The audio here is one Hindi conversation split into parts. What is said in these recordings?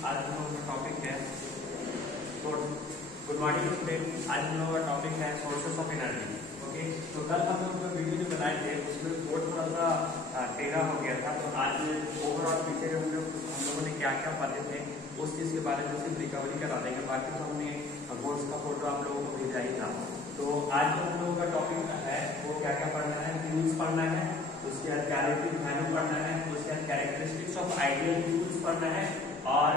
आज हम लोगों का टॉपिक है गुड मॉर्निंग स्टूडेंट। आज हम लोगों का टॉपिक है सोर्सेस ऑफ एनर्जी। ओके, तो कल हम लोग जो वीडियो जो बनाए थे उसमें कोड थोड़ा सा टेढ़ा हो गया था। तो आज ओवरऑल पीछे हम लोगों ने क्या क्या पढ़े थे उस चीज़ के बारे में सिर्फ रिकवरी करा देंगे। बाकी तो हमने बोर्ड्स का फोटो आप लोगों को भेजा ही था। तो आज जो हम लोगों का टॉपिक है वो क्या क्या पढ़ना है, फ्यूल्स पढ़ना है, उसके बाद कैलोरीफिक वैल्यू पढ़ना है, उसके बाद कैरेक्टरिस्टिक्स ऑफ आइडियल फ्यूल्स पढ़ना है, और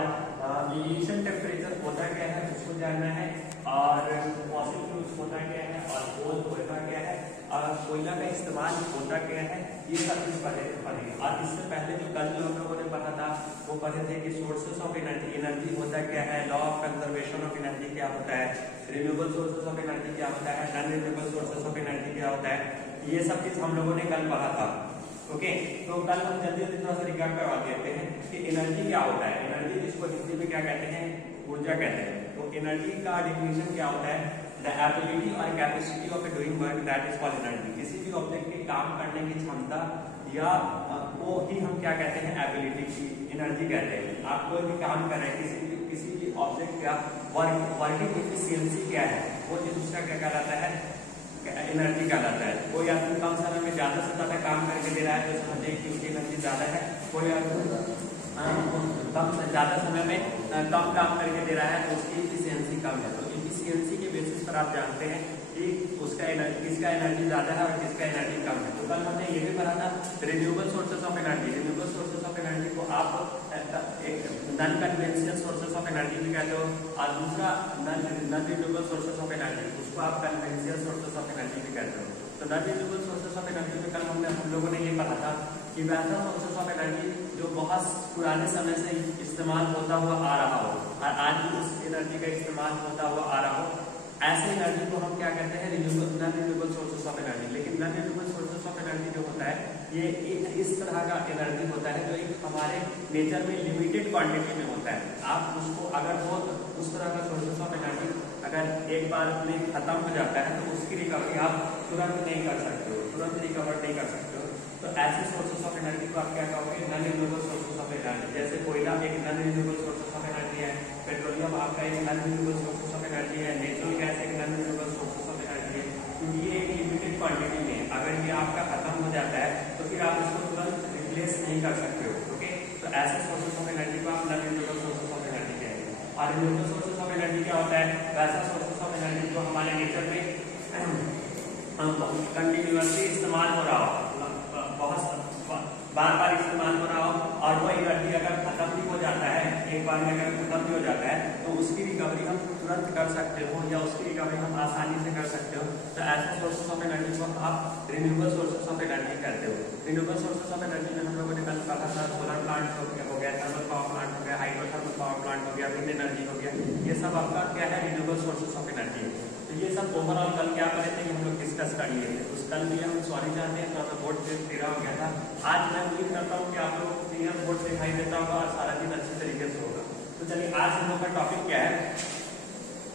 इनिशियल टेम्परेचर होता क्या है उसको जानना है, और फॉसिल फ्यूल्स होता क्या है, और कोल होता क्या है, और कोयला का इस्तेमाल होता क्या है, ये सब चीज पढ़ेंगे। और इससे पहले जो कल जो हम लोगों ने पढ़ा था वो पढ़े थे कि सोर्सेस ऑफ एनर्जी, एनर्जी होता क्या है, law of conservation of energy क्या होता है, रिन्यूएबल सोर्सेस ऑफ एनर्जी क्या होता है, non renewable sources of energy क्या होता है, ये सब चीज हम लोगों ने कल पढ़ा था। ओके, तो कल हम जल्दी जल्दी थोड़ा सा रिकैप करवा देते हैं कि एनर्जी क्या होता है। एनर्जी जिसको हिंदी में क्या कहते हैं, ऊर्जा कहते हैं। तो एनर्जी का डेफिनेशन क्या होता है, द एबिलिटी और capacity of A doing work that is called energy. किसी भी ऑब्जेक्ट के काम करने की क्षमता या वो ही हम क्या कहते हैं, एबिलिटी की एनर्जी कहते हैं। आप कोई भी काम कर रहे हैं, किसी भी ऑब्जेक्ट का वर्किंग एफिशिएंसी क्या है, वो चीज उसका क्या कहलाता है, एनर्जी कहलाता है। कोई आदमी कम समय में ज्यादा से ज्यादा काम करके दे रहा है तो समझिए कि उसकी एनर्जी ज्यादा है। कोई आदमी ज्यादा समय में कम काम करके दे रहा है तो उसकी एफिशिएंसी कम है। तो एफिशिएंसी के बेसिस पर आप जानते हैं कि उसका एनर्जी, किसका एनर्जी ज्यादा है और किसका एनर्जी कम है। तो कल हमने ये भी पढ़ा था renewable sources of energy. Renewable sources of energy को आप एक non conventional sources of energy भी कहते हो, और दूसरा non renewable sources of energy उसको आप कन्वेंशनल सोर्सेस ऑफ एनर्जी भी कहते हो। तो non renewable sources of energy में कल हम लोगों ने ये पढ़ा था कि वैसा सोर्सेस ऑफ एनर्जी जो बहुत पुराने समय से इस्तेमाल होता हुआ आ रहा हो और आज भी उस एनर्जी का इस्तेमाल होता हुआ आ रहा हो, ऐसे एनर्जी को हम क्या कहते हैं, non renewable sources of energy. लेकिन non renewable sources of energy जो होता है ये इस तरह का एनर्जी होता है जो एक हमारे नेचर में लिमिटेड क्वांटिटी में होता है। आप उसको अगर वो उस तरह का सोर्सेस ऑफ एनर्जी अगर एक बार में खत्म हो जाता है तो उसकी रिकवरी आप तुरंत नहीं कर सकते हो, तुरंत रिकवर नहीं कर सकते हो। तो ऐसे सोर्सेस ऑफ एनर्जी को आप क्या कहोगे, non renewable sources of energy. जैसे कोयला एक non renewable sources of energy है, पेट्रोलियम आपका एक non renewable sources of energy है, नेचुरल गैस एक non renewable sources of energy है। क्योंकि ये एक लिमिटेड क्वांटिटी में अगर ये आपका खत्म हो जाता है तो फिर आप इसको तुरंत रिप्लेस नहीं कर सकते हो। ओके, तो ऐसे सोर्सेस ऑफ एनर्जी को आप non renewable sources of energy कहेंगे। और रिन्यूएबल सोर्सेस ऑफ एनर्जी क्या होता है, वैसा सोर्सेस ऑफ एनर्जी जो हमारे नेचर में कंटिन्यूअसली इस्तेमाल हो रहा हो, बहुत बार बार इस्तेमाल हो रहा हो, और वो एनर्जी अगर खत्म भी हो जाता है, एक बार में अगर खत्म भी हो जाता है तो उसकी रिकवरी हम तुरंत कर सकते हो या उसकी रिकवरी हम आसानी से कर सकते हो। तो ऐसे सोर्सेस ऑफ एनर्जी को आप रिन्यूएबल सोर्सेस ऑफ एनर्जी कहते हो। रिन्यूएबल सोर्सेस ऑफ एनर्जी में हम लोगों ने कल पढ़ा था सोलर प्लांट हो गया, थर्मल पावर प्लांट हो गया, हाइड्रोथर्मल पावर प्लांट हो गया, विंड एनर्जी हो गया, ये सब आपका क्या है, रिन्यूएबल सोर्सेस ऑफ एनर्जी है। तो ये सब ओवरऑल कल क्या पढ़े थे कि हम लोग डिस्कस कर लिए थे। उस कल भी हम सॉरी चाहते हैं, थोड़ा सा बोर्ड से तेरा हो गया था। आज मैं उम्मीद करता हूँ कि आप लोगों को क्लियर बोर्ड से दिखाई देता होगा और सारा दिन अच्छे तरीके से होगा। तो चलिए आज हम लोग का टॉपिक क्या है,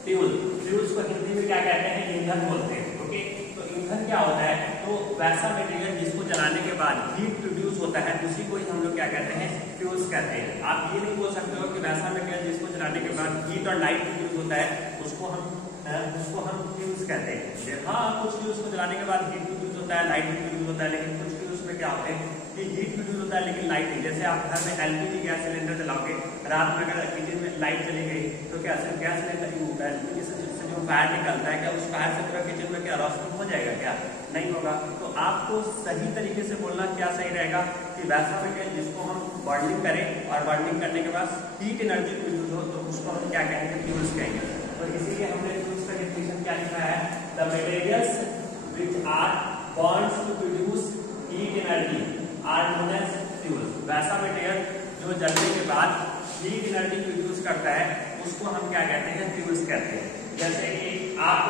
फ्यूल। फ्यूल्स को हिंदी में क्या कहते हैं, ईंधन बोलते हैं। ओके, तो ईंधन क्या होता है, तो वैसा मटेरियल जिसको जलाने के बाद हीट प्रोड्यूस होता है उसी को ही हम लोग क्या कहते हैं, फ्यूल्स कहते हैं। आप ये नहीं बोल सकते हो कि वैसा मटेरियल जिसको जलाने के बाद हीट और लाइट प्रोड्यूस होता है उसको हम फ्यूल्स कहते हैं। हाँ, कुछ फ्यूल्स को जलाने के बाद हीट प्रोड्यूस होता है, लाइट प्रोड्यूस होता है, लेकिन कुछ फ्यूल्स में क्या होते हैं कि हीट प्रोड्यूस होता है लेकिन लाइट नहीं। जैसे आप घर में एलपीजी गैस सिलेंडर जलाओगे, रात में अगर किचन में लाइट चली गई तो क्या गैस सिलेंडर एलपीजी से जो फायर निकलता है क्या उस फायर से पूरा किचन में क्या रोशनी हो जाएगा, क्या नहीं होगा। तो आपको सही तरीके से बोलना क्या सही रहेगा कि वैसा मटेरियल जिसको हम बर्निंग करें और बर्निंग करने के बाद हीट एनर्जी प्रोड्यूस हो तो उसको हम क्या कहेंगे, फ्यूल्स कहेंगे। तो इसीलिए हमने फ्यूल्स का डेफिनेशन क्या लिखा है, the materials which are burns to produce heat energy are known as fuels. वैसा मटेरियल जो जलने के बाद हीट एनर्जी प्रोड्यूस करता है उसको हम क्या कहते हैं, फ्यूल्स कहते हैं। जैसे कि आप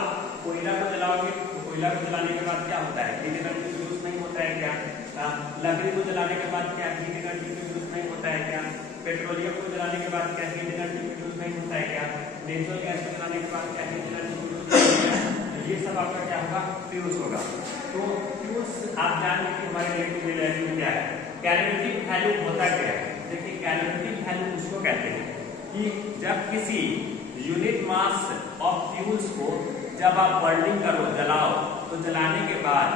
कोयला को जलाओगे तो कोयला को जलाने के बाद क्या होता है, हीट एनर्जी प्रोड्यूस नहीं होता है क्या, लकड़ी को जलाने के बाद क्या हीट एनर्जी प्रोड्यूस नहीं होता है क्या, पेट्रोलियम को जलाने के बाद क्या हीट एनर्जी प्रोड्यूस नहीं होता है क्या, नेचुरल गैस को जलाने के बाद क्या हीट एनर्जी प्रोड्यूस नहीं होता है। ये सब आपका क्या होगा, फ्यूल्स होगा। तो फ्यूल्स आप जानते हैं कि हमारे रिलेटिव क्या है, कैलोरीफिक वैल्यू होता क्या है। देखिए कैलोरीफिक वैल्यू उसको कहते हैं कि जब किसी यूनिट मास ऑफ फ्यूल्स को जब आप बर्निंग करो, जलाओ, तो जलाने के बाद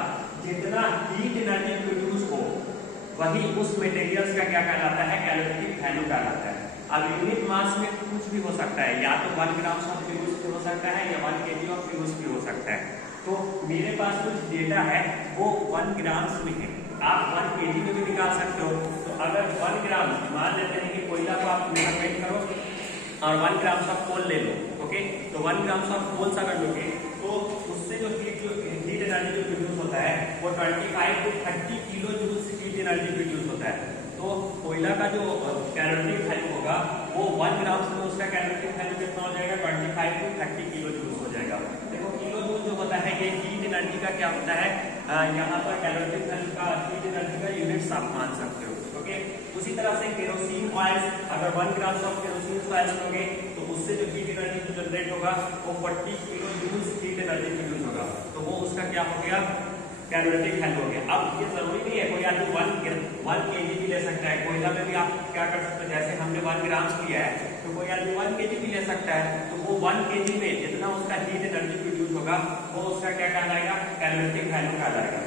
जितना हीट एनर्जी प्रोड्यूस हो वही उस मटेरियल्स का क्या कहलाता है, कैलोरीफिक वैल्यू कहलाता है। अब यूनिट मास में कुछ भी हो सकता है, या तो 1 ग्राम ऑफ फ्यूल्स भी हो सकता है या 1 kg ऑफ फ्यूल्स भी हो सकता है। तो मेरे पास कुछ डेटा है वो 1 ग्राम्स में है, आप 1 kg में भी निकाल सकते हो। तो अगर 1 ग्राम मान लेते हैं कि कोयला को आप मेजरमेंट करो और 1 ग्राम ऑफ कोल ले लो, ओके, तो 1 ग्राम ऑफ कोल्स अगर लोगे तो उससे जो हीट एनर्जी जो प्रोड्यूस होता है वो 25 to 30 kilo joule heat energy produce होता है। तो कोयला का जो कैलोरीफिक वैल्यू होगा वो 1 ग्राम में उसका कैलोरीफिक वैल्यू कितना हो जाएगा, 25 to 30 किलो जूल हो जाएगा। देखो किलो जूल जो होता है ये हीट एनर्जी का क्या होता है, यहाँ पर कैलोरीफिक वैल्यू का हीट एनर्जी का यूनिट्स आप मान सकते हो, ओके। उसी तरह से केरोसिन ऑयल, अगर 1 ग्राम ऑफ केरोसिन ऑयल लोगे तो उससे जो हीट एनर्जी जनरेट होगा वो 40 kilo joule heat energy produce होगा। तो वो उसका क्या हो गया, कैलोरीफिक वैल्यू हो गया। अब ये जरूरी नहीं है कोई आदमी 1 kg भी ले सकता है, कोयला में भी आप क्या कर सकते हो, जैसे हमने 1 ग्राम लिया है तो कोई आदमी 1 kg भी ले सकता है। तो वो 1 kg में जितना उसका हीट एनर्जी प्रोड्यूस होगा वो उसका क्या कहलाएगा, कैलोरीफिक वैल्यू कहलाएगा।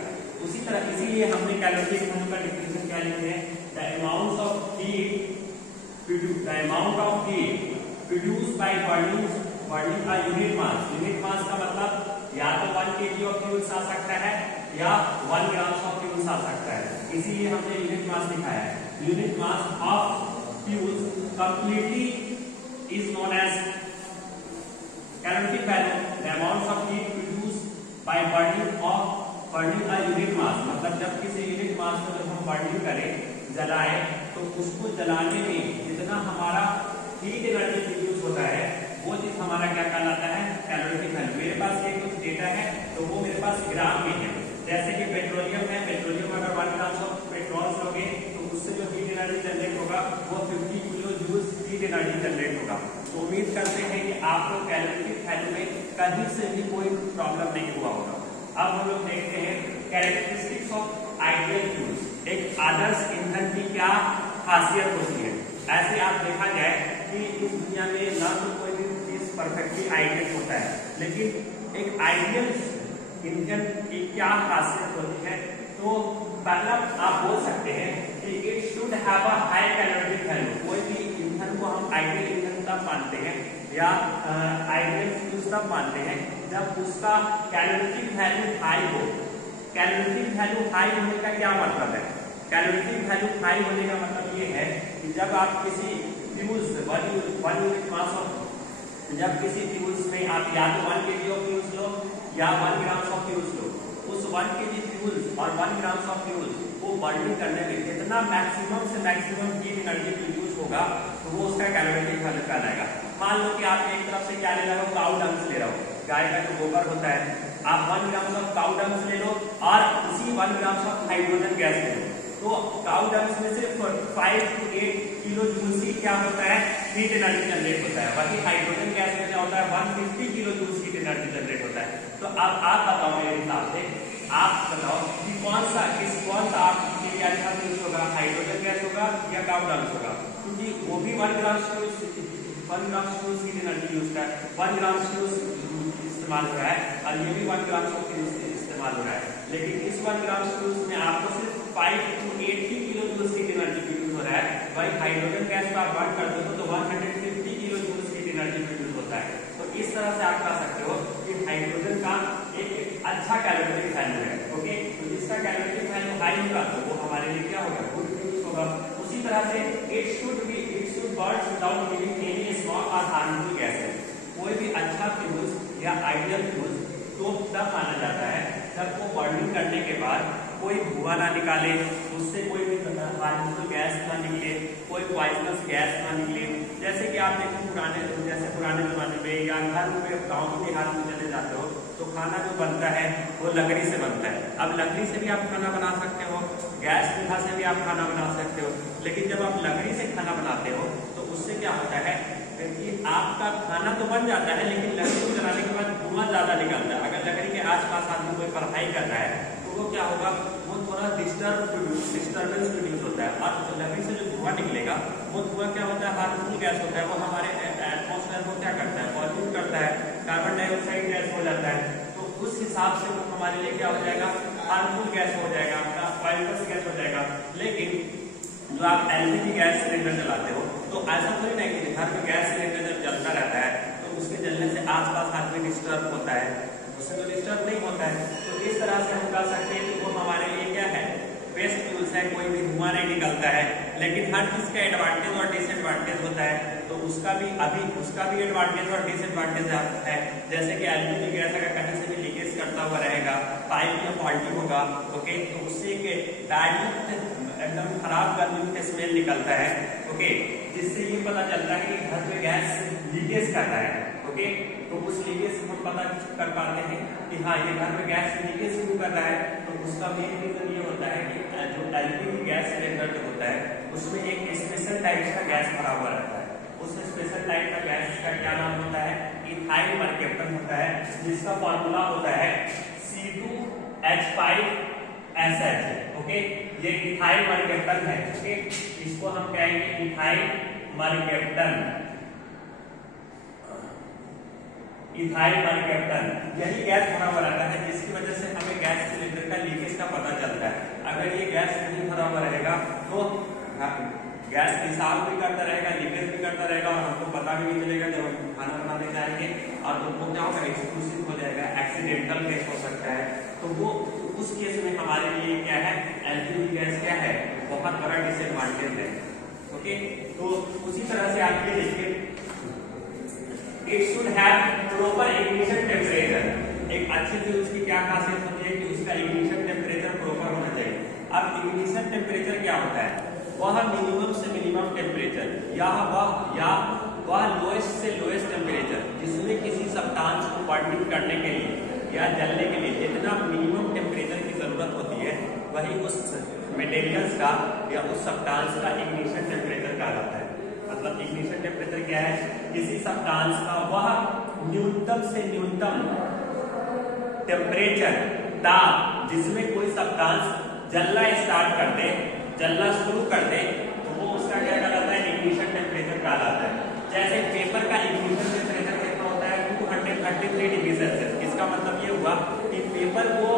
उसी तरह इसीलिए हमने कैलोरीफिक वैल्यू का डिफिनेशन क्या लिखते हैं, the amount of heat produce by burning a unit mass. Unit mass का मतलब या तो 1 kg ऑफ फ्यूल्स आ सकता है या 1 ग्राम ऑफ फ्यूल्स आ सकता है, इसीलिए हमने यूनिट मास लिखाया है। Unit mass of fuels completely is known as calorific value, the amount of heat produce by burning a unit mass. मतलब जब किसी यूनिट मास को जब हम बर्निंग करें, जलाए, तो उसको जलाने में जितना हमारा हीट एनर्जी प्रोड्यूस होता है वो चीज हमारा क्या कहलाता है, कैलोरीफिक वैल्यू। मेरे पास ये कुछ डेटा है तो वो मेरे पास ग्राम में है। जैसे कि पेट्रोलियम है, पेट्रोलियम अगर 1 ग्राम ऑफ पेट्रोल लोगे तो उससे जो हीट एनर्जी जनरेट होगा वो 50 kilo joule heat energy generate होगा। तो उम्मीद करते हैं कि आपको कैलोरीफिक वैल्यू में कहीं से भी कोई प्रॉब्लम नहीं हुआ होगा। अब हम लोग देखते हैं कैरेक्टरिस्टिक्स ऑफ आइडियल फ्यूल्स, एक आदर्श ईंधन की क्या खासियत होती है। ऐसे आप देखा जाए कि इस दुनिया में ना तो कोई भी चीज परफेक्टली आइडियल होता है, लेकिन एक आइडियल ईंधन की क्या खासियत होती है, तो पहला आप बोल सकते हैं कि it should have a high calorific value. कोई भी ईंधन को हम आइडियल ईंधन तब मानते हैं या आइडियल फ्यूल तब मानते हैं जब उसका कैलोरीफिक वैल्यू हाई हो। कैलोरीफिक वैल्यू हाई होने का क्या मतलब है, कैलोरीफिक वैल्यू हाई होने का मतलब ये है कि जब आप किसी फ्यूल्स 1 यूनिट मास ऑफ, जब किसी फ्यूल्स में आप या तो 1 kg ऑफ फ्यूल्स लो या 1 ग्राम ऑफ फ्यूल्स लो, उस 1 kg फ्यूल्स और 1 ग्राम ऑफ फ्यूल्स को बर्निंग करने में जितना मैक्सिमम से मैक्सिमम हीट एनर्जी प्रोड्यूस होगा तो वो उसका कैलोरीफिक वैल्यू कहलाएगा। मान लो कि आप एक तरफ से क्या ले रहे हो, काउ डंग्स ले रहे हो, गाय का जो गोबर होता है, आप 1 ग्राम ऑफ काउ डंग्स ले लो और उसी 1 ग्राम ऑफ हाइड्रोजन गैस ले लो, तो काउ डंग्स में से 5 to 8 किलो जूल क्या होता है, हीट एनर्जी जनरेट होता है। वही हाइड्रोजन गैस में क्या होता है, 150 kilo joule heat energy generate होता है। तो अब आप बताओ मेरे हिसाब से, आप बताओ कि कौन सा आपके लिए अच्छा फ्यूल होगा, हाइड्रोजन गैस होगा या काउ डंग्स होगा, क्योंकि वो भी 1 ग्राम फ्यूल हीट एनर्जी यूज है, 1 ग्राम फ्यूल इस्तेमाल हो रहा है और ये भी 1 ग्राम फ्यूल इस्तेमाल हो रहा है। लेकिन इस 1 ग्राम फ्यूल में आपको सिर्फ 5 to 80 kilo joule heat energy produce हो रहा है। वही हाइड्रोजन गैस को आप बर्न करते हो तो 150 kilo joule heat energy produce होता है। तो इस तरह से आप कह सकते हो कि हाइड्रोजन का एक अच्छा कैलोरीफिक वैल्यू है, ओके। तो जिसका कैलोरीफिक वैल्यू हाई होगा तो वो हमारे लिए क्या होगा, गुड फ्यूल होगा। उसी तरह से it should burn without giving any small और हार्मफुल गैसेस। कोई भी अच्छा फ्यूल या आइडियल फ्यूल तो तब माना जाता है जब वो बर्निंग करने के बाद कोई धुआं ना निकाले, उससे कोई भी हार्मफुल गैस ना निकले, कोई पॉइजनस गैस ना निकले। जैसे कि आप देखो पुराने जमाने में या घर में गाँव में देहात में चले जाते हो तो खाना जो बनता है वो लकड़ी से बनता है। अब लकड़ी से भी आप खाना बना सकते हो, गैस चूल्हा से भी आप खाना बना सकते हो, लेकिन जब आप लकड़ी से खाना बनाते हो तो उससे क्या होता है कि आपका खाना तो बन जाता है लेकिन लकड़ी को जलाने के बाद धुआं ज्यादा निकलता है। अगर लकड़ी के आसपास आदमी कोई पढ़ाई कर रहा है तो वो क्या होगा, वो थोड़ा डिस्टर्बेंस प्रोड्यूस होता है और लकड़ी से जो धुआं निकलेगा वो धुआं क्या होता है, हार्मफुल गैस होता है वो हमारे एटमॉस्फेयर को क्या करता है, पॉल्यूट करता है, कार्बन डाइऑक्साइड गैस हो जाता है। तो उस हिसाब से वो हमारे लिए क्या हो जाएगा, हार्मफुल गैस हो जाएगा, आपका पॉइजनस गैस हो जाएगा। लेकिन जो आप एलपीजी गैस सिलेंडर चलाते हो तो ऐसा थोड़ी नहीं कि घर में गैस सिलेंडर जब चलता रहता है तो उसके जलने से आसपास आदमी डिस्टर्ब होता है, उससे तो डिस्टर्ब नहीं होता है। तो इस तरह से हम कह सकते हैं कि वो हमारे लिए क्या है, वेस्ट फ्यूल्स है, कोई भी धुआं नहीं निकलता है। लेकिन हर चीज का एडवांटेज और डिसएडवांटेज होता है, तो उसका भी एडवांटेज और डिसएडवांटेज है। जैसे कि एलपीजी गैस अगर कहीं से भी लीकेज करता हुआ रहेगा, पाइप में फॉल्टी होगा, ओके, तो उससे डायरेक्ट एकदम खराब गर्मी स्मेल निकलता है, ओके, जिससे ये पता चलता है कि घर में गैस लीकेज कर रहा है, ओके। तो उस लीकेज से हम पता कर पाते हैं कि हाँ ये घर में गैस लीकेज क्यों कर रहा है। तो उसका मेन रीजन ये होता है कि जो एलपीजी गैस सिलेंडर जो होता है उसमें एक स्पेशल टाइप का गैस भरा हुआ रहता है। उस स्पेशल टाइप का गैस का क्या नाम होता है, इथाइल मर्केप्टन होता है, जिसका फॉर्मूला होता है C2H5SH, ओके। ये इथाइल मर्केप्टन है, ओके, इसको हम कहेंगे इथाइल मर्केप्टन, इथाइल मर्केप्टन। यही गैस भरा हुआ रहता है जिसकी वजह से हमें गैस सिलेंडर का लीकेज का पता चलता है। अगर ये गैस नहीं भरा हुआ रहेगा तो गैस रिसाव भी करता रहेगा, लीकेज भी करता रहेगा और हमको पता भी नहीं चलेगा जब हम खाना बनाने जाएंगे, और तो क्या होगा, एक्सक्लूसिव हो जाएगा, एक्सीडेंटल केस हो सकता है। तो वो उस केस में हमारे लिए क्या है, एलपीजी गैस क्या है, बहुत बड़ा डिसएडवांटेज है, ओके। तो उसी तरह से आप ये देखिए, it should have proper ignition temperature. एक अच्छे से उसकी क्या खासियत होती है कि उसका इग्निशन टेम्परेचर प्रॉपर होना चाहिए। अब इग्निशन टेम्परेचर क्या होता है, वह मिनिमम से मिनिमम टेम्परेचर या वह लोएस्ट से लोएस्ट टेम्परेचर जिसमें किसी सब्सटेंस को बर्निंग करने के लिए या जलने के लिए जितना मिनिमम टेम्परेचर की जरूरत होती है वही उस मटेरियल्स का या उस सब्सटेंस का इग्निशन टेम्परेचर कहलाता है। मतलब इग्निशन टेम्परेचर क्या है, किसी सब्सटेंस का वह न्यूनतम से न्यूनतम टेम्परेचर ताप जिसमें कोई सब्सटेंस जलना स्टार्ट कर दे, जलना शुरू कर दे, तो वो उसका क्या कहलाता है, इग्निशन टेम्परेचर कहलाता है। जैसे पेपर का इग्निशन टेम्परेचर कितना होता है, 233 डिग्री सेल्सियस। इसका मतलब ये हुआ कि पेपर को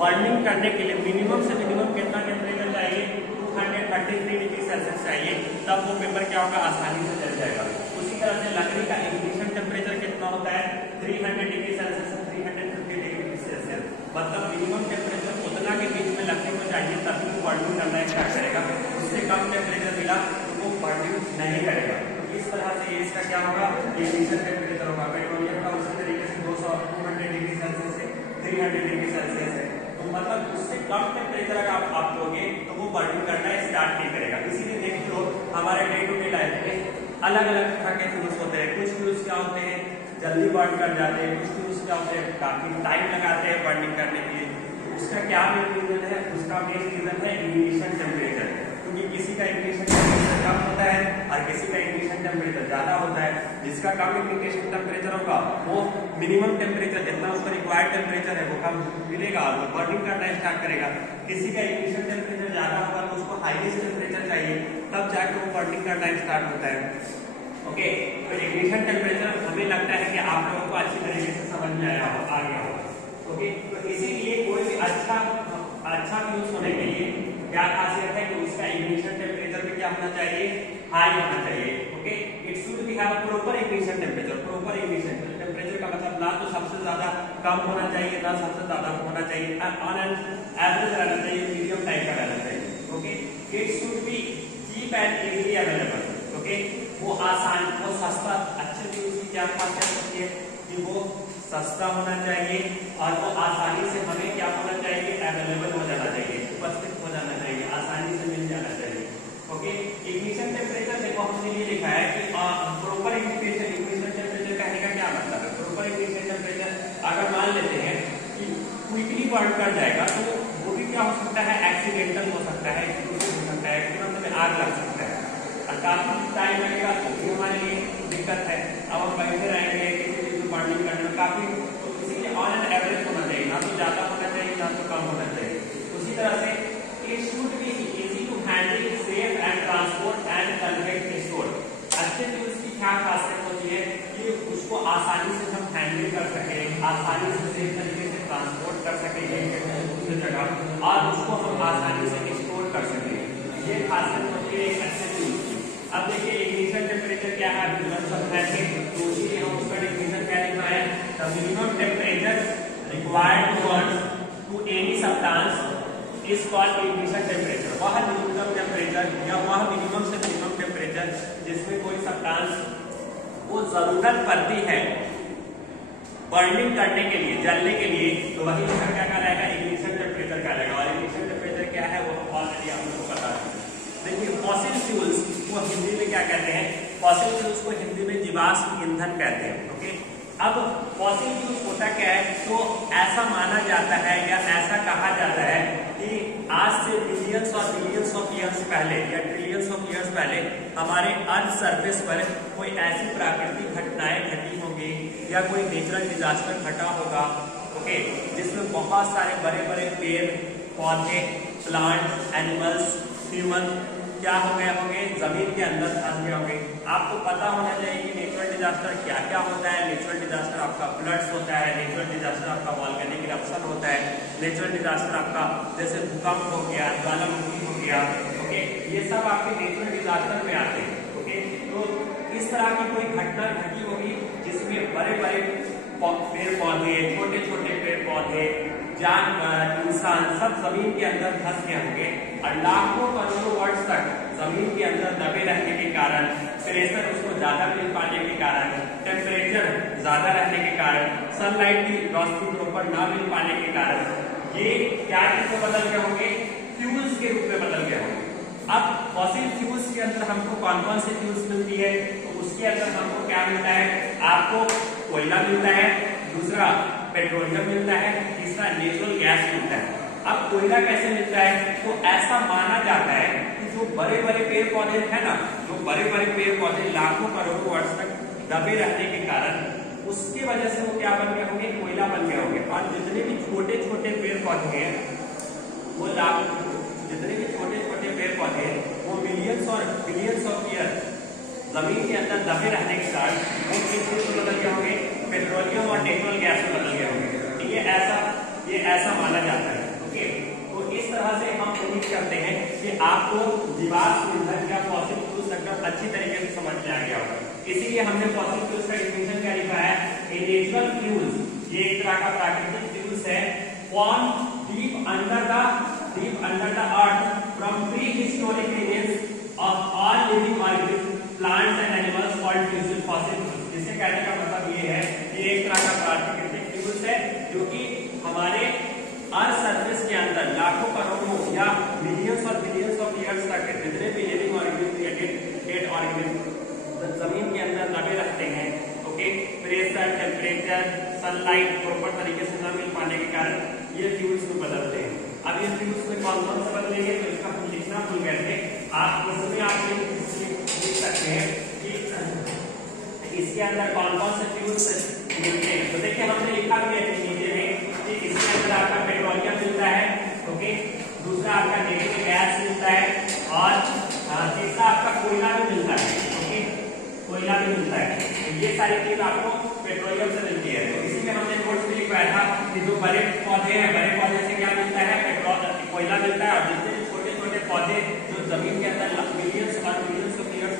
बर्निंग करने के लिए मिनिमम से मिनिमम कितना टेम्परेचर चाहिए, 233 डिग्री सेल्सियस चाहिए, तब वो पेपर क्या होगा, आसानी से जल जाएगा। उसी तरह से लकड़ी का इग्निशन टेम्परेचर कितना होता है, 300 डिग्री सेल्सियस से 350 डिग्री सेल्सियस। मतलब मिनिमम टेम्परेचर उतना के बीच में लकड़ी को चाहिए तभी वो बर्निंग करना स्टार्ट करेगा। उससे कम टेम्परेचर मिला तो वो बर्निंग नहीं करेगा। तो इस तरह से इसका क्या होगा, इग्निशन टेम्परेचर होगा। पेट्रोलियम का उसी तरीके से 200 डिग्री सेल्सियस से 300 डिग्री सेल्सियस है। तो मतलब उससे कम टेम्परेचर अगर आप लोगे तो वो बर्निंग करना स्टार्ट नहीं करेगा। इसीलिए देख लो हमारे डे टू डे लाइफ में अलग अलग तरह के फ्यूल्स होते हैं। कुछ फ्यूल्स क्या होते हैं, जल्दी बर्न कर जाते हैं, कुछ फ्यूल्स क्या होते हैं, काफी टाइम लगाते हैं बर्निंग करने के लिए। उसका क्या मेन रीजन है, उसका मेन रीजन है इग्निशन टेम्परेचर। क्योंकि किसी का इग्निशन टेम्परेचर कम होता है और किसी का इग्निशन टेम्परेचर ज्यादा होता है। जिसका कम इग्निशन टेम्परेचर होगा वो मिनिमम टेम्परेचर जितना उसका रिक्वायर्ड टेम्परेचर है वो कम मिलेगा और वो बर्निंग करना स्टार्ट करेगा। किसी का इग्निशन टेम्परेचर ज्यादा होगा तो उसको हाईएस्ट टेम्परेचर चाहिए, तब जाकर वो बर्निंग करना स्टार्ट होता है, ओके। तो इग्निशन टेम्परेचर हमें लगता है कि आप लोगों को अच्छी तरीके से समझ में आ गया होगा, ओके। तो इसीलिए कोई भी अच्छा फ्यूज होने के लिए क्या खासियत है कि उसका इग्निशन टेम्परेचर भी क्या होना चाहिए, हाई होना चाहिए, okay. It should B have proper ignition temperature. Proper ignition temperature का मतलब ना तो सबसे ज्यादा कम होना चाहिए ना सबसे ज्यादा होना चाहिए, ऑन एन एवरेज रहना चाहिए, मीडियम टाइप का रहना चाहिए, okay. It should be cheap and easily available, okay. वो आसान, वो सस्ता, अच्छे से उसकी क्या खासियत होती है कि वो सस्ता होना चाहिए और वो आसानी से हमें क्या होना चाहिए, अवेलेबल हो जाना चाहिए, उपस्थित हो जाना चाहिए, आसानी से मिल जाना चाहिए, ओके। इग्निशन टेम्परेचर देखो हमने ये लिखा है कि प्रॉपर इग्निशन टेम्परेचर कहने का क्या मतलब है। प्रॉपर इग्निशन टेम्परेचर अगर मान लेते हैं कि क्विकली बर्न कर जाएगा तो वो भी क्या हो सकता है, एक्सीडेंटल हो सकता है, हो सकता है, तुरंत में आग लग सकता है और काफी टाइम लगेगा तो भी हमारे लिए दिक्कत है। अब हम बैठे रहेंगे किसी चीज को बर्निंग करने में काफी, तो इसीलिए ऑन एन एवरेज होना चाहिए, ना तो ज्यादा होना चाहिए ना तो कम होना चाहिए। उसी तरह से it should be easy to handle, safe and transport and convect store. अच्छे से हैंडलिंग कर सके, आसानी से सही तरीके से ट्रांसपोर्ट कर सके एक जगह से दूसरी जगह, और उसको हम आसानी से स्टोर कर सके। ये खासियत होती है एक अच्छे फ्यूल की। अब देखिए इग्निशन टेम्परेचर क्या है, तो इसीलिए हम उसका डेफिनेशन क्या लिखना है, the minimum temperature required to burn to any substance is called ignition temperature. वह न्यूनतम टेम्परेचर या वह मिनिमम से मिनिमम टेम्परेचर जिसमें कोई सब्सटेंस वो जरूरत पड़ती है बर्निंग करने के लिए, जलने के लिए, तो वही इसका क्या कहलाएगा, इग्निशन टेम्परेचर कहलाएगा। और इग्निशन टेम्परेचर क्या है वो ऑलरेडी आप लोगों को पता है। देखिए फॉसिल फ्यूल्स को हिंदी में क्या कहते हैं, फॉसिल फ्यूल्स को हिंदी में जीवाश्म ईंधन कहते हैं। ओके, अब फॉसिल फ्यूल्स होता क्या है, तो ऐसा माना जाता है या ऐसा कहा जाता है कि आज से बिलियंस और बिलियंस ऑफ ईयर्स पहले या ट्रिलियंस ऑफ ईयर्स पहले हमारे अर्थ सरफेस पर कोई ऐसी प्राकृतिक घटनाएं घटी होंगी या कोई नेचुरल डिजास्टर घटा होगा, ओके, जिसमें बहुत सारे बड़े बड़े पेड़ पौधे, प्लांट, एनिमल्स, ह्यूमन क्या हो गए होंगे, जमीन के अंदर फंस गए होंगे। आपको पता होना चाहिए कि नेचुरल डिजास्टर क्या क्या होता है। नेचुरल डिजास्टर आपका फ्लड्स होता है, नेचुरल डिजास्टर आपका वॉल्केनिक इरप्शन होता है, नेचुरल डिजास्टर आपका जैसे भूकंप हो गया, ज्वालामुखी हो गया, ओके, ये सब आपके नेचुरल डिजास्टर में आते हैं। ओके, तो इस तरह की कोई घटना घटी होगी जिसमें बड़े बड़े पेड़ पौधे, छोटे छोटे पेड़ पौधे, जानवर, इंसान सब जमीन के अंदर फंस गए होंगे और लाखों करोड़ों वर्ष तक जमीन के अंदर दबे रहने के कारण, प्रेशर उसको ज्यादा मिल पाने के कारण, टेम्परेचर ज्यादा रहने के कारण, सनलाइट की रोशनी प्रॉपर ना मिल पाने के कारण ये क्या चीज बदल गए होंगे, फ्यूल्स के रूप में बदल गए होंगे। अब फॉसिल फ्यूल्स के अंदर हमको कौन कौन से फ्यूल्स मिलती है, तो उसके अंदर हमको क्या मिलता है, आपको कोयला मिलता है, दूसरा पेट्रोलियम मिलता है, तीसरा नेचुरल गैस मिलता है। अब कोयला कैसे मिलता है, तो ऐसा माना जाता है कि जो बड़े बड़े पेड़ पौधे है ना, जो बड़े बड़े पेड़ पौधे लाखों करोड़ों वर्ष तक दबे रहने के कारण उसके वजह से वो क्या बन गए होंगे, कोयला बन गए होंगे। और जितने भी छोटे छोटे पेड़ पौधे हैं वो जितने भी छोटे छोटे पेड़ पौधे हैं वो मिलियंस और बिलियंस ऑफ ईयर जमीन के अंदर दबे रहने के कारण वो किस चीज में बदल गए होंगे, पेट्रोलियम और नेचुरल गैस में बदल गए होंगे। ठीक है, ये ऐसा माना जाता है। ओके, तो इस तरह से हम उम्मीद करते हैं कि आपको जीवाश्म ईंधन या फॉसिल फ्यूल्स सेक्टर अच्छी तरीके से समझ में आ गया होगा। इसीलिए हमने फॉसिल फ्यूल्स का डेफिनेशन क्या लिखा है, ए नेचुरल फ्यूल्स, ये एक तरह का प्राकृतिक फ्यूल्स है, form deep under the earth from prehistoric ages of all living organism, plants and animals called fuels, fossil fuels. जिससे कहने का मतलब ये है कि एक तरह का प्राकृतिक फ्यूल्स है जो कि हमारे अर्थ सरफेस के अंदर लाखों करोड़ों या मिलियंस और बिलियंस ऑफ ईयर्स तक जितने भी लिविंग ऑर्गेनिज्म या डेड ऑर्गेनिज्म जमीन के अंदर दबे रहते हैं। Okay, pressure, temperature, sunlight proper तरीके से न मिल पाने के कारण ये फ्यूल्स को बदलते हैं। अब ये फ्यूल्स में कौन कौन से बदलेंगे, तो इसका हम लिखना भूल गए थे। आप उसमें आप लिख सकते हैं कि इसके अंदर कौन कौन से फ्यूल्स मिलते हैं। तो देखिए हमने लिखा भी है नीचे में कि इसके अंदर आपका पेट्रोलियम मिलता है, ओके, दूसरा आपका नेचुरल गैस मिलता है और तीसरा आपका कोयला भी मिलता है। ओके, कोयला भी मिलता है। तो ये सारी चीज आपको पेट्रोलियम से मिलती है। तो इसी में हमने नोट्स में लिखवाया था कि जो बड़े पौधे हैं, बड़े पौधे से क्या मिलता है, कोयला मिलता है, और जितने छोटे छोटे पौधे जो जमीन के अंदर मिलियंस और मिलियंस ऑफ ईयर्स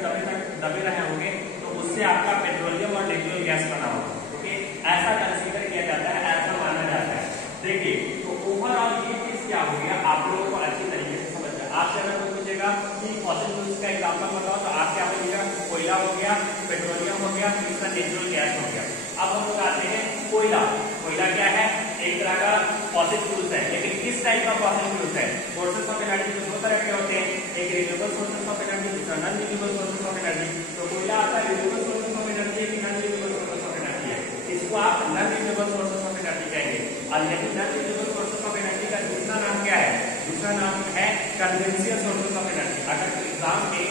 दबे रहे होंगे तो उससे आपका पेट्रोलियम और नेचुरल गैस बना होगा। ओके, ऐसा कंसीडर किया जाता है, ऐसा माना जाता है। देखिए, तो ओवरऑल ये चीज क्या हो गया, आप लोगों को अच्छी तरीके से समझ जाए। आपसे अगर कोई पूछेगा कि फॉसिल फ्यूल्स का एग्जांपल बताओ, तो आप क्या बोलिएगा, कोयला हो गया, पेट्रोलियम हो गया, तीसरा नेचुरल गैस हो गया। अब हम लोग आते हैं कोयला। कोयला क्या है, एक तरह का फॉसिल फ्यूल्स है, लेकिन किस टाइप का फॉसिल फ्यूल्स है। सोर्सेस ऑफ एनर्जी दो तरह के होते हैं, एक रिन्यूएबल सोर्सेस ऑफ एनर्जी, दूसरा non renewable sources of energy. तो कोयला आपका रिन्यूएबल सोर्सेस ऑफ एनर्जी है कि non renewable sources of energy है, इसको आप non renewable sources of energy कहेंगे। और यदि non renewable sources of energy का दूसरा नाम क्या है, दूसरा नाम है कन्वेंशनल सोर्सेस ऑफ एनर्जी। अगर एग्जाम में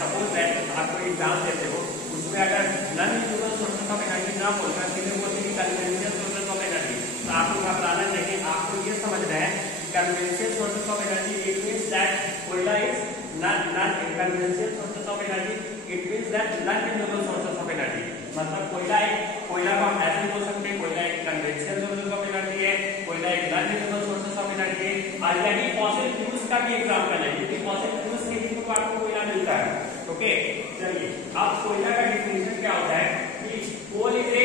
सपोज दैट आप कोई एग्जाम देते हो, उसमें अगर non renewable sources of energy ना बोलकर सीधे बोलते कि कन्वेंशनल सोर्सेस ऑफ एनर्जी, तो आपको घबराना चाहिए। आपको ये समझना है conventional sources of energy, it means that कोयला is non conventional sources of energy, it means that non renewable sources of energy. मतलब कोयला एक कोयला को हम ऐसे बोल सकते हैं, कोयला एक कन्वेंशनल सोर्सेस ऑफ एनर्जी है, कोयला एक non renewable sources of energy है। और यही फॉसिल फ्यूल्स का भी एग्जांपल है, क्योंकि फॉसिल फ्यूल्स के ही तो आपको कोयला मिलता है। ओके, चलिए अब कोयला का डिफिनेशन क्या होता है कि कोल इज ए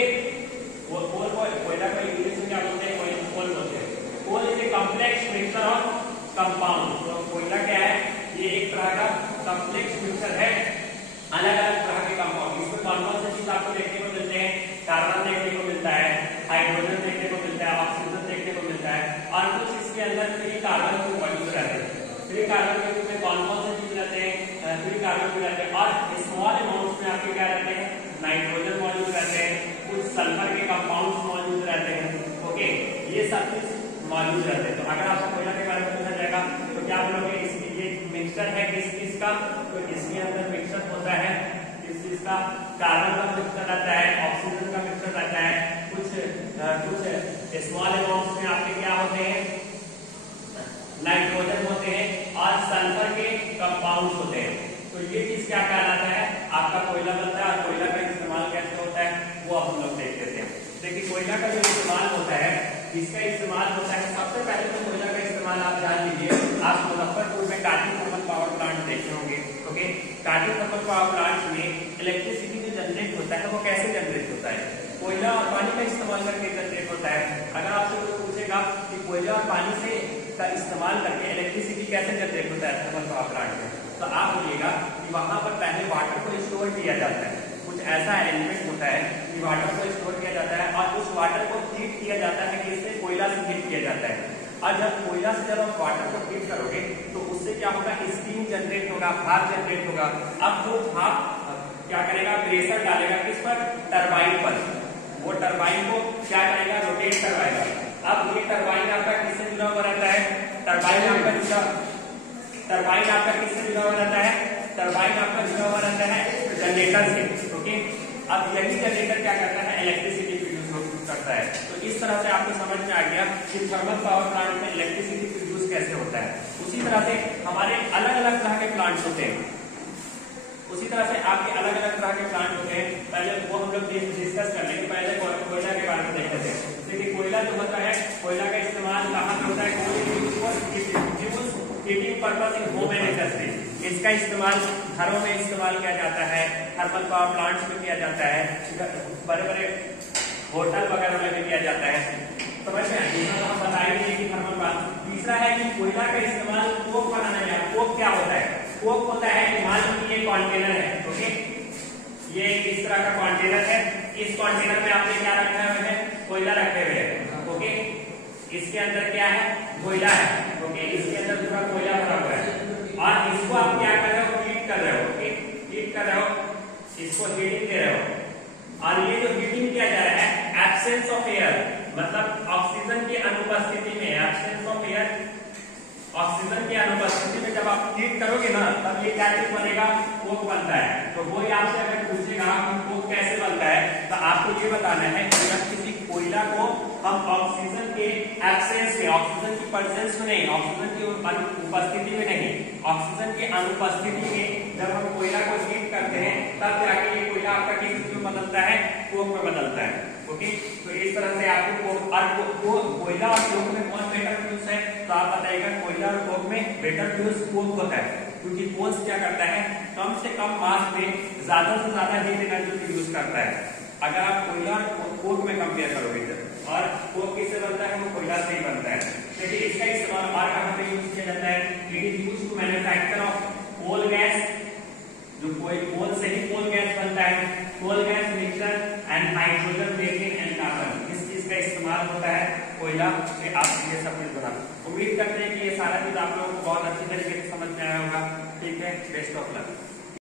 कोयला का इंग्लिश में क्या बोलते हैं, कोल बोलते हैं। Coal is a complex mixture of compound. तो कोयला क्या है, ये एक तरह का कॉम्प्लेक्स मिक्सचर है अलग अलग तरह के कंपाउंड। इसमें कौन कौन से चीज आपको देखने को मिलते हैं, कार्बन देखने को मिलता है, हाइड्रोजन देखने को मिलता है, ऑक्सीजन देखने को मिलता है, और कुछ इसके अंदर फ्री कार्बन भी मौजूद रहते हैं। फ्री कार्बन के रूप में कौन कौन से चीज रहते हैं, फ्री कार्बन भी रहते हैं, और स्मॉल अमाउंट्स में आपके क्या रहते हैं, नाइट्रोजन मौजूद रहते हैं, कुछ सल्फर के कंपाउंड्स मौजूद रहते हैं। ओके, ये सब चीज मौजूद रहते हैं। तो अगर आपको कोयला के बारे में पूछा जाएगा तो क्या बोलोगे, इसकी ये मिक्सचर है किस चीज का, तो इसके अंदर मिक्सचर होता है किस चीज का, कार्बन का मिक्सचर रहता है, ऑक्सीजन का मिक्सचर रहता है, कुछ स्मॉल अमाउंट्स में आपके क्या होते हैं, नाइट्रोजन होते हैं, और सल्फर के कंपाउंड्स होते हैं। तो ये चीज क्या कहलाता है, आपका कोयला बनता है। और कोयला का इस्तेमाल कैसे होता है वो हम लोग देख लेते हैं। देखिए कोयला का जो इस्तेमाल होता है, इसका इस्तेमाल होता है, सबसे पहले तो कोयला का इस्तेमाल आप जान लीजिए, आप मुजफ्फरपुर में काटी थर्मल पावर प्लांट देखे होंगे। ओके, काटी थर्मल पावर प्लांट में इलेक्ट्रिसिटी जो जनरेट होता है वो कैसे जनरेट होता है, कोयला और पानी का इस्तेमाल करके जनरेट होता है। अगर आपसे कोई पूछेगा कि कोयला और पानी से का इस्तेमाल करके इलेक्ट्रिसिटी कैसे जनरेट होता है थर्मल पावर प्लांट में, तो आप बोलिएगा कि वहां पर पहले वाटर को स्टोर किया जाता है। कुछ ऐसा अरेंजमेंट होता है कि वाटर को स्टोर किया जाता है और उस वाटर को हीट किया जाता है, किससे, कोयला से हीट किया जाता है। और जब कोयला से जब आप वाटर को हीट करोगे तो उससे क्या होगा, स्टीम जनरेट होगा, भाप जनरेट होगा। अब जो भाप क्या करेगा, प्रेशर डालेगा किस पर, टरबाइन पर। वो टरबाइन को क्या करेगा, रोटेट करवाएगा। अब ये टरबाइन आपका किससे जुड़ा हुआ रहता है, टरबाइन आपका किससे जुड़ा हुआ रहता है, टरबाइन आपका जुड़ा हुआ रहता है जनरेटर से। ओके, अब यही जनरेटर क्या करता है, इलेक्ट्रिसिटी प्रोड्यूस करता है। तो इस तरह से आपको समझ में आ गया कि थर्मल पावर प्लांट में इलेक्ट्रिसिटी प्रोड्यूस कैसे होता है। उसी तरह से हमारे अलग अलग तरह के प्लांट्स होते हैं, उसी तरह से आपके अलग अलग तरह के प्लांट होते हैं। पहले वो हम लोग डिस्कस कर लेंगे, पहले कोयला के बारे में देख लेते हैं। देखिए कोयला जो होता है, कोयला का इस्तेमाल कहाँ पे होता है, heating purpose in home and industry. इसका इस्तेमाल घरों में इस्तेमाल किया जाता है, थर्मल पावर प्लांट्स में किया जाता है, बड़े बड़े होटल वगैरह में भी किया जाता है। समझ में आएगा, हम बताएंगे कि थर्मल पावर। तीसरा है कि कोयला का इस्तेमाल कोक बनाने में। कोक क्या होता है, कोक होता है कि मान लीजिए ये कंटेनर है। ओके, ये इस तरह का कंटेनर है, इस कंटेनर में आपने क्या रखा है, कोयला रखे हुए हैं। ओके, इसके अंदर क्या है, कोयला है। ओके, इसके अंदर पूरा कोयला भरा हुआ है और इसको आप क्या कर रहे हो, हीट कर रहे हो। ओके, हीट कर रहे हो, इसको हीटिंग दे रहे हो। और ये जो हीटिंग किया जा रहा है, एब्सेंस ऑफ एयर, मतलब ऑक्सीजन की अनुपस्थिति में, एब्सेंस ऑफ एयर, ऑक्सीजन की अनुपस्थिति में जब आप हीट करोगे ना, तब ये क्या चीज बनेगा, कोक बनता है। तो वही आपसे अगर पूछेगा कि कोक कैसे बनता है, तो आपको ये बताना है कि जब किसी कोयला को हम ऑक्सीजन के एब्सेंस में, ऑक्सीजन की प्रेजेंस में नहीं, ऑक्सीजन की उपस्थिति में नहीं, ऑक्सीजन की अनुपस्थिति में जब हम कोयला को हीट करते हैं, तब जाके ये कोयला आपका किस में बदलता है, कोक में बदलता है। ओके, तो इस तरह से आपको कोयला और कोक में कौन बेटर फ्यूज है, तो आप बताइएगा कोयला और कोक में बेटर फ्यूज कोक होता है, क्योंकि कोक क्या करता है, कम से कम मास में ज्यादा से ज्यादा हीट एनर्जी प्रोड्यूस करता है। अगर आप कोयला और कोक में कंपेयर करोगे और कोक किससे बनता है, वो कोयला से ही बनता है। देखिए इसका इस्तेमाल और कहां पे यूज किया जाता है, it is used to manufacture of coal gas, जो कोल से ही कोल गैस बनता है, coal gas mixture and hydrogen, methane and carbon. इस चीज का इस्तेमाल होता है कोयला से, आप ये सब चीज बना। उम्मीद करते हैं कि ये सारा चीज आप लोगों को बहुत अच्छी तरीके से समझ में आया होगा। ठीक है, बेस्ट ऑफ लक।